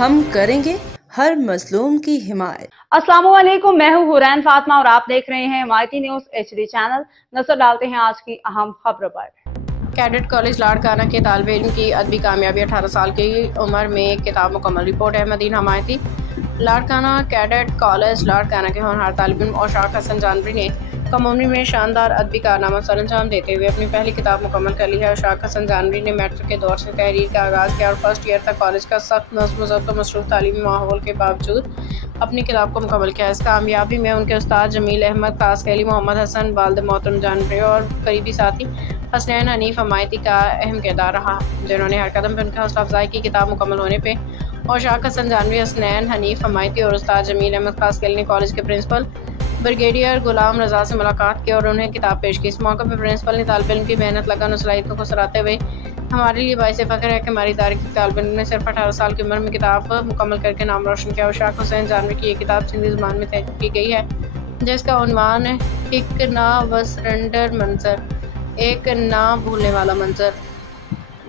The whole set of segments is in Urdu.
ہم کریں گے ہر مظلوم کی حمایت۔ السلام علیکم، میں ہوں حورین فاطمہ اور آپ دیکھ رہے ہیں حمایتی نیوز HD چینل۔ نظر ڈالتے ہیں آج کی اہم خبروں پر۔ کیڈٹ کالج لاڑکانہ کے طالب علم کی ادبی کامیابی 18 سال کی عمر میں ایک کتاب مکمل۔ رپورٹ ہے مدین حمایتی۔ لاڑکانہ کیڈٹ کالج لاڑکانہ کے ہونہار طالب علم اوشاق حسن جانوری نے کم عمری میں شاندار ادبی کارنامہ سر انجام دیتے ہوئے اپنی پہلی کتاب مکمل کر لی ہے۔ اوشاق حسن جانوری نے میٹرک کے دور سے تحریر کا آغاز کیا اور فرسٹ ایئر تک کالج کا سخت نظم و ضبط و مصروف تعلیمی ماحول کے باوجود اپنی کتاب کو مکمل کیا۔ اس کامیابی میں ان کے استاد جمیل احمد تاسکیلی، محمد حسن، والد محترم جانوری اور قریبی ساتھی حسنین حنیف حمایتی کا اہم کردار رہا، جنہوں نے ہر قدم پہ ان کی حوصلہ افزائی کی۔ کتاب مکمل ہونے پہ اوشاق حسن جانوری، حسنین حنیف حمایتی اور استاد جمیل احمد تاسکیلی نے کالج کے پرنسپل بریگیڈیئر غلام رضا سے ملاقات کی اور انہیں کتاب پیش کی۔ اس موقع پہ پرنسپل نے طالب علم کی محنت، لگن اور صلاحیتوں کو سراہتے ہوئے ہمارے لیے باعث فخر ہے کہ ہماری ادارے کے طالب علم نے صرف 18 سال کی عمر میں کتاب مکمل کر کے نام روشن کیا۔ اوشاق حسین جانوری کی یہ کتاب سندھی زبان میں تحریر کی گئی ہے، جس کا عنوان ہے ایک نہ وسرنڈر منظر، ایک نہ بھولنے والا منظر۔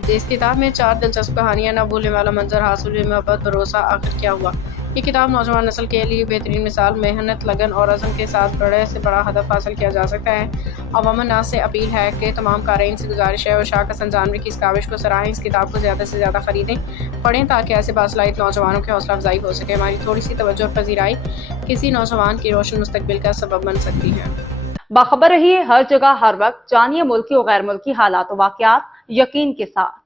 اس کتاب میں 4 دلچسپ کہانیاں۔ نہ بھولنے والا منظر، حاصل ہوئی محبت، بھروسہ، آخر کیا ہوا۔ یہ کتاب نوجوان نسل کے لیے بہترین مثال، محنت، لگن اور عزم کے ساتھ بڑے سے بڑا ہدف حاصل کیا جا سکتا ہے۔ عوام الناس سے اپیل ہے کہ تمام قارئین سے گزارش ہے اوشاق حسن جانوری کی اس کاوش کو سراہیں، اس کتاب کو زیادہ سے زیادہ خریدیں، پڑھیں تاکہ ایسے باصلاحیت نوجوانوں کی حوصلہ افزائی ہو سکے۔ ہماری تھوڑی سی توجہ اور پذیرائی کسی نوجوان کی روشن مستقبل کا سبب بن سکتی ہے۔ باخبر رہیے ہر جگہ ہر وقت، جانیے ملکی و غیر ملکی حالات و واقعات یقین کے ساتھ۔